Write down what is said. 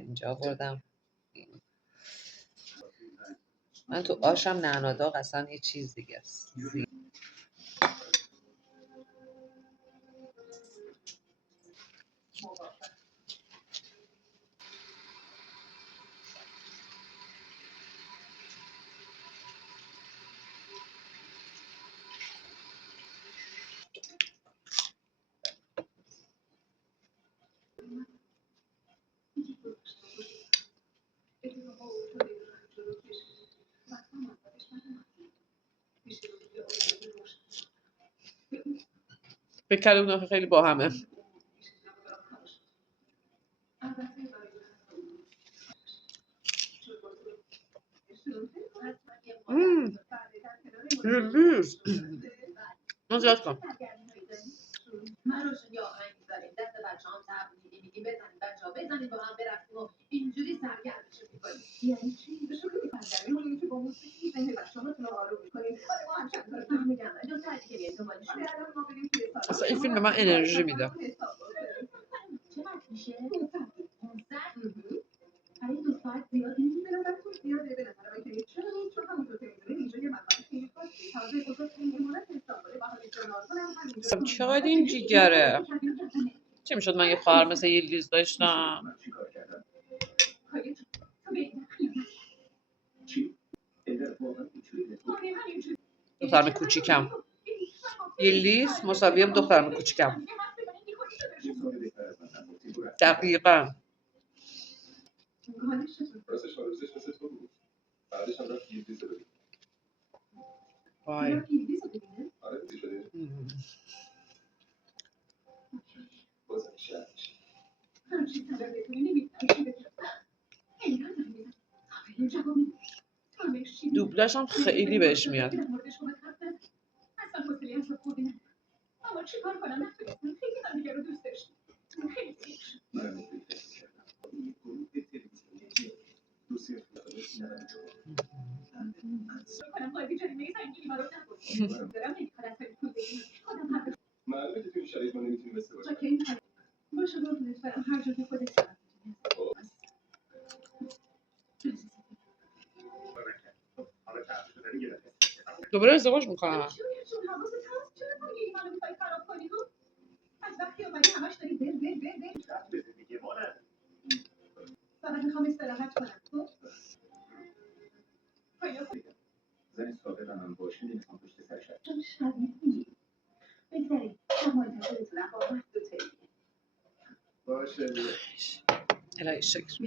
اینجا آوردم. من تو آشم نعناداغ اصلا یه چیز دیگه است. فکر کرده بودم که خیلی با همه. لذیذ. من زیاد کن. من روشن یه آهنگ می‌ذاریم دست بچه‌هام تبلیغی میگیم بزنید بچه‌ها بزنید با هم برقصیم و اینجوری سرگرمشون می‌کنیم. یعنی چی؟ به شکلی سرگرمی مونیم که با موسیقی ذهن بچه‌هامون رو آروم می‌کنیم. ما هم چند تا میگم دو ساعتی که میاد دنبالش ما بریم توی سالن. اصلا این فیلم به من انرژی میده. چقدر میشه؟ 500 برای 2 ساعت زیاد نیست. به نظر تو زیاده به نظر من که چرا نیست؟ چون همونطور که می‌دونی اینجا یه مقام خیلی خاصی تازه اتاق این امارات استانبول بهاری جنار کنم همینجا اصلا چقدر این جیگره. چه میشد من یه خواهر مثل یلدیز داشتم. دخترم کوچیکم یلدیز مساویه دخترم کوچیکم. دقیقاً. وای. دوبلش هم خیلی بهش میاد. دوباره ازدواج میکنم. فقط میخوام استراحت کنم. زنی ثابت هم باشه نمیخوام پشت سرش چون شبیه بگذارید اما منتظرتونم با وقت تو باشه الهی شکر.